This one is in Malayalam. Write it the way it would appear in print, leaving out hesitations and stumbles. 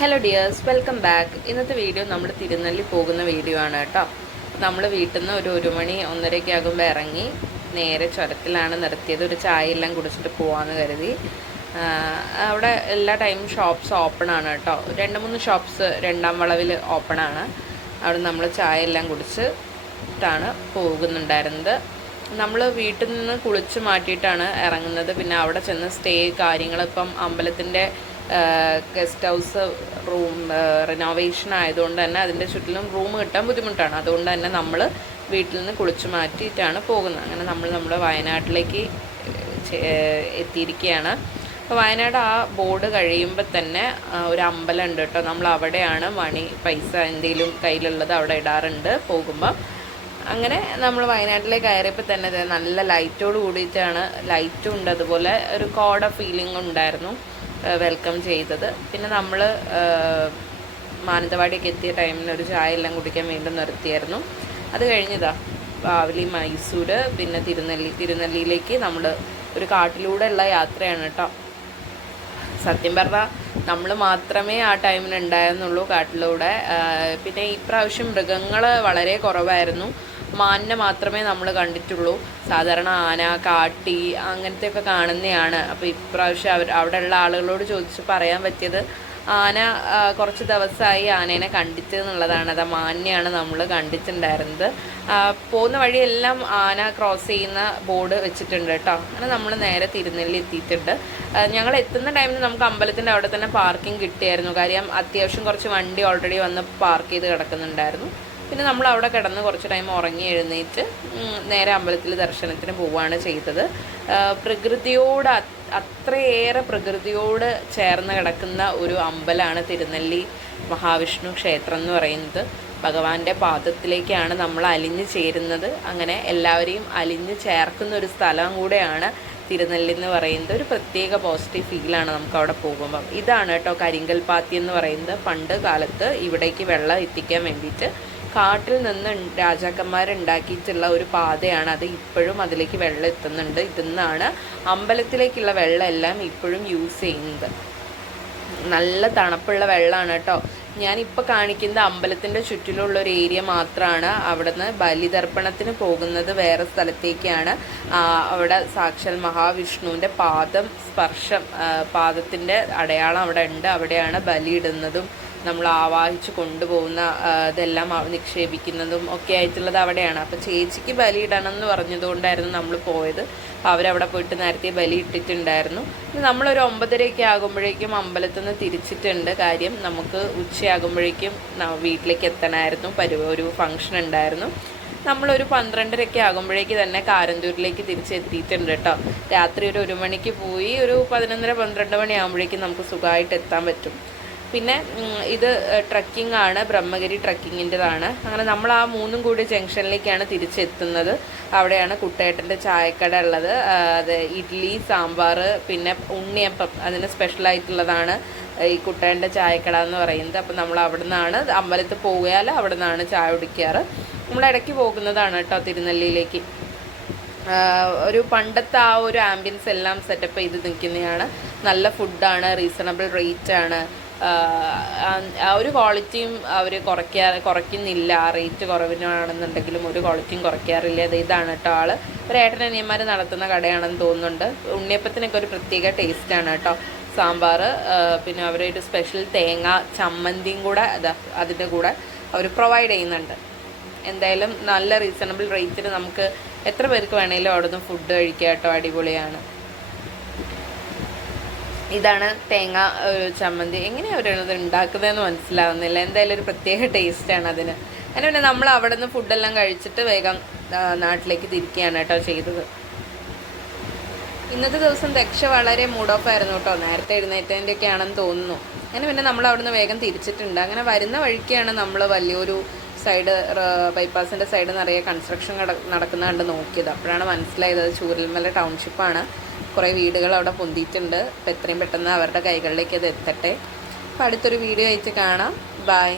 Hello dears, welcome back. ഇന്നത്തെ വീഡിയോ നമ്മൾ തിരുനെല്ലി പോകുന്ന വീഡിയോ ആണ് കേട്ടോ. നമ്മൾ വീട്ടിൽ നിന്ന് ഒരു മണി 1:30 ആകുമ്പോൾ ഇറങ്ങി നേരെ ചുരത്തിലാണ് നിർത്തിയത്. ഒരു ചായ എല്ലാം കുടിച്ചിട്ട് പോകാമെന്ന് കരുതി. അവിടെ എല്ലാ ടൈമും ഷോപ്സ് ഓപ്പൺ ആണ് കേട്ടോ. 2-3 ഷോപ്സ് രണ്ടാം വളവിൽ ഓപ്പൺ ആണ്. അവിടെ നമ്മൾ ചായ എല്ലാം കുടിച്ചിട്ടാണ് പോകുന്നുണ്ടായിരുന്നത്. നമ്മൾ വീട്ടിൽ നിന്ന് കുളിച്ച് മാറ്റിയിട്ടാണ് ഇറങ്ങുന്നത്. പിന്നെ അവിടെ ചെന്ന് സ്റ്റേ കാര്യങ്ങൾ, ഇപ്പം അമ്പലത്തിൻ്റെ ഗസ്റ്റ് ഹൗസ് റൂം റിനോവേഷൻ ആയതുകൊണ്ട് തന്നെ അതിൻ്റെ ചുറ്റിലും റൂം കിട്ടാൻ ബുദ്ധിമുട്ടാണ്. അതുകൊണ്ട് തന്നെ നമ്മൾ വീട്ടിൽ നിന്ന് കുളിച്ച് മാറ്റിയിട്ടാണ് പോകുന്നത്. അങ്ങനെ നമ്മൾ വയനാട്ടിലേക്ക് എത്തിയിരിക്കുകയാണ്. അപ്പോൾ വയനാട് ആ ബോർഡ് കഴിയുമ്പോൾ തന്നെ ഒരു അമ്പലം ഉണ്ട് കേട്ടോ. നമ്മൾ അവിടെയാണ് പൈസ എന്തെങ്കിലും കയ്യിലുള്ളത് അവിടെ ഇടാറുണ്ട് പോകുമ്പോൾ. അങ്ങനെ നമ്മൾ വയനാട്ടിലേക്ക് കയറിയപ്പോൾ തന്നെ നല്ല ലൈറ്റോട് കൂടിയിട്ടാണ്, ലൈറ്റും ഉണ്ട്, അതുപോലെ ഒരു കോട ഫീലിംഗ് ഉണ്ടായിരുന്നു വെൽക്കം ചെയ്തത്. പിന്നെ നമ്മൾ മാനന്തവാടിയൊക്കെ എത്തിയ ടൈമിൽ ഒരു ചായ എല്ലാം കുടിക്കാൻ വീണ്ടും നിർത്തിയായിരുന്നു. അത് കഴിഞ്ഞതാ ബാവലി, മൈസൂർ, പിന്നെ തിരുനെല്ലിയിലേക്ക് നമ്മൾ ഒരു കാട്ടിലൂടെ ഉള്ള യാത്രയാണ് കേട്ടോ. സത്യം പറഞ്ഞാൽ നമ്മൾ മാത്രമേ ആ ടൈമിൽ ഉണ്ടായിരുന്നുള്ളൂ കാട്ടിലൂടെ. പിന്നെ ഇപ്രാവശ്യം മൃഗങ്ങൾ വളരെ കുറവായിരുന്നു. മാനിനെ മാത്രമേ നമ്മൾ കണ്ടിട്ടുള്ളൂ. സാധാരണ ആന, കാട്ടി അങ്ങനത്തെയൊക്കെ കാണുന്നതാണ്. അപ്പോൾ ഇപ്രാവശ്യം അവിടെയുള്ള ആളുകളോട് ചോദിച്ച് പറയാൻ പറ്റിയത് ആന കുറച്ച് ദിവസമായി ആനേനെ കണ്ടിച്ചെന്നുള്ളതാണ്. അത് മാനിനെയാണ് നമ്മൾ കണ്ടിട്ടുണ്ടായിരുന്നത്. പോകുന്ന വഴിയെല്ലാം ആന ക്രോസ് ചെയ്യുന്ന ബോർഡ് വെച്ചിട്ടുണ്ട് കേട്ടോ. അങ്ങനെ നമ്മൾ നേരെ തിരുനെല്ലി എത്തിയിട്ടുണ്ട്. ഞങ്ങൾ എത്തുന്ന ടൈമിൽ നമുക്ക് അമ്പലത്തിൻ്റെ അവിടെ തന്നെ പാർക്കിംഗ് കിട്ടിയായിരുന്നു. കാര്യം അത്യാവശ്യം കുറച്ച് വണ്ടി ഓൾറെഡി വന്ന് പാർക്ക് ചെയ്ത് കിടക്കുന്നുണ്ടായിരുന്നു. പിന്നെ നമ്മൾ അവിടെ കിടന്ന് കുറച്ച് ടൈം ഉറങ്ങി എഴുന്നേറ്റ് നേരെ അമ്പലത്തിൽ ദർശനത്തിന് പോവുകയാണ് ചെയ്തത്. അത്രയേറെ പ്രകൃതിയോട് ചേർന്ന് കിടക്കുന്ന ഒരു അമ്പലമാണ് തിരുനെല്ലി മഹാവിഷ്ണു ക്ഷേത്രം എന്ന് പറയുന്നത്. ഭഗവാന്റെ പാദത്തിലേക്കാണ് നമ്മൾ അലിഞ്ഞു ചേരുന്നത്. അങ്ങനെ എല്ലാവരെയും അലിഞ്ഞു ചേർക്കുന്ന ഒരു സ്ഥലം കൂടെയാണ് തിരുനെല്ലി എന്ന് പറയുന്നത്. ഒരു പ്രത്യേക പോസിറ്റീവ് ഫീലാണ് നമുക്ക് അവിടെ പോകുമ്പം. ഇതാണ് കേട്ടോ കരിങ്കൽ പാത്തി എന്ന് പറയുന്നത്. പണ്ട് കാലത്ത് ഇവിടേക്ക് വെള്ളം എത്തിക്കാൻ വേണ്ടിയിട്ട് കാട്ടിൽ നിന്ന് രാജാക്കന്മാരുണ്ടാക്കിയിട്ടുള്ള ഒരു പാതയാണ് അത്. ഇപ്പോഴും അതിലേക്ക് വെള്ളം എത്തുന്നുണ്ട്. ഇതിന്നാണ് അമ്പലത്തിലേക്കുള്ള വെള്ളം എല്ലാം ഇപ്പോഴും യൂസ് ചെയ്യുന്നത്. നല്ല തണുപ്പുള്ള വെള്ളമാണ് കേട്ടോ. ഞാനിപ്പോൾ കാണിക്കുന്ന അമ്പലത്തിൻ്റെ ചുറ്റിലുള്ള ഒരു ഏരിയ മാത്രമാണ്. അവിടുന്ന് ബലിതർപ്പണത്തിന് പോകുന്നത് വേറെ സ്ഥലത്തേക്കാണ്. അവിടെ സാക്ഷാൽ മഹാവിഷ്ണുവിൻ്റെ സ്പർശം, പാദത്തിൻ്റെ അടയാളം അവിടെ ഉണ്ട്. അവിടെയാണ് ബലിയിടുന്നതും നമ്മൾ ആവാഹിച്ച് കൊണ്ടുപോകുന്ന ഇതെല്ലാം നിക്ഷേപിക്കുന്നതും ഒക്കെ ആയിട്ടുള്ളത് അവിടെയാണ്. അപ്പോൾ ചേച്ചിക്ക് ബലിയിടണം എന്ന് പറഞ്ഞതുകൊണ്ടായിരുന്നു നമ്മൾ പോയത്. അപ്പോൾ അവരവിടെ പോയിട്ട് നേരത്തെ ബലി ഇട്ടിട്ടുണ്ടായിരുന്നു. നമ്മളൊരു 9:30 ആകുമ്പോഴേക്കും അമ്പലത്തിൽ നിന്ന് തിരിച്ചിട്ടുണ്ട്. കാര്യം നമുക്ക് ഉച്ചയാകുമ്പോഴേക്കും വീട്ടിലേക്ക് എത്തണമായിരുന്നു. ഒരു ഫംഗ്ഷൻ ഉണ്ടായിരുന്നു. നമ്മളൊരു 12:30 ആകുമ്പോഴേക്ക് തന്നെ കാരന്തൂരിലേക്ക് തിരിച്ചെത്തിയിട്ടുണ്ട് കേട്ടോ. രാത്രി ഒരു 1 മണിക്ക് പോയി ഒരു 11:30-12 മണി ആകുമ്പോഴേക്കും നമുക്ക് സുഖമായിട്ട് എത്താൻ പറ്റും. പിന്നെ ഇത് ട്രക്കിംഗ് ആണ്, ബ്രഹ്മഗിരി ട്രക്കിങ്ങിൻ്റെതാണ്. അങ്ങനെ നമ്മൾ ആ 3 കൂടി ജംഗ്ഷനിലേക്കാണ് തിരിച്ചെത്തുന്നത്. അവിടെയാണ് കുട്ടേട്ടൻ്റെ ചായക്കട ഉള്ളത്. അത് ഇഡ്ഡലി, സാമ്പാർ, പിന്നെ ഉണ്ണിയപ്പം, അതിന് സ്പെഷ്യലായിട്ടുള്ളതാണ് ഈ കുട്ടേട്ടൻ്റെ ചായക്കട എന്ന് പറയുന്നത്. അപ്പം നമ്മൾ അവിടെ നിന്നാണ് അമ്പലത്തിൽ പോയാൽ അവിടെ നിന്നാണ് ചായ കുടിക്കാറ്. നമ്മൾ ഇടയ്ക്ക് പോകുന്നതാണ് കേട്ടോ തിരുനെല്ലിയിലേക്ക്. ഒരു പണ്ടത്തെ ആ ഒരു ആംബിയൻസ് എല്ലാം സെറ്റപ്പ് ചെയ്ത് നിൽക്കുന്നതാണ്. നല്ല ഫുഡാണ്, റീസണബിൾ റേറ്റ് ആണ്. ഒരു ക്വാളിറ്റിയും അവർ കുറയ്ക്കുന്നില്ല. റേറ്റ് കുറവിനാണെന്നുണ്ടെങ്കിലും ഒരു ക്വാളിറ്റിയും കുറയ്ക്കാറില്ല. ഇതാണ് കേട്ടോ ആൾ. ഒരു ഏട്ടനനിയന്മാർ നടത്തുന്ന കടയാണെന്ന് തോന്നുന്നുണ്ട്. ഉണ്ണിയപ്പത്തിനൊക്കെ ഒരു പ്രത്യേക ടേസ്റ്റാണ് കേട്ടോ. സാമ്പാർ, പിന്നെ അവരൊരു സ്പെഷ്യൽ തേങ്ങ ചമ്മന്തിയും കൂടെ അതിൻ്റെ കൂടെ അവർ പ്രൊവൈഡ് ചെയ്യുന്നുണ്ട്. എന്തായാലും നല്ല റീസണബിൾ റേറ്റിന് നമുക്ക് എത്ര പേർക്ക് വേണമെങ്കിലും അവിടെ നിന്ന് ഫുഡ് കഴിക്കാം കേട്ടോ. അടിപൊളിയാണ്. ഇതാണ് തേങ്ങ ചമ്മന്തി. എങ്ങനെയാണ് അവരത് ഉണ്ടാക്കുന്നതെന്ന് മനസ്സിലാവുന്നില്ല. എന്തായാലും ഒരു പ്രത്യേക ടേസ്റ്റാണ് അതിന്. അങ്ങനെ പിന്നെ നമ്മൾ അവിടെ നിന്ന് ഫുഡെല്ലാം കഴിച്ചിട്ട് വേഗം നാട്ടിലേക്ക് തിരിക്കുകയാണ് കേട്ടോ ചെയ്തത്. ഇന്നത്തെ ദിവസം ദക്ഷ വളരെ മൂഡ് ഓഫ് ആയിരുന്നു കേട്ടോ. നേരത്തെ എഴുന്നേറ്റതിൻ്റെയൊക്കെ ആണെന്ന് തോന്നുന്നു. അങ്ങനെ പിന്നെ നമ്മൾ അവിടെ നിന്ന് വേഗം തിരിച്ചിട്ടുണ്ട്. അങ്ങനെ വരുന്ന വഴിക്കാണ് നമ്മൾ വലിയൊരു സൈഡ്, ബൈപ്പാസിൻ്റെ സൈഡ് നിറയെ കൺസ്ട്രക്ഷൻ നടക്കുന്ന കണ്ട് നോക്കിയത്. അപ്പോഴാണ് മനസ്സിലായത് അത് ചൂരൽമല ടൗൺഷിപ്പാണ്. കുറേ വീടുകൾ അവിടെ പൊന്തിയിട്ടുണ്ട്. അപ്പോൾ എത്രയും പെട്ടെന്ന് അവരുടെ കൈകളിലേക്ക് അത് എത്തട്ടെ. അപ്പോൾ അടുത്തൊരു വീഡിയോ ആയിട്ട് കാണാം. ബൈ.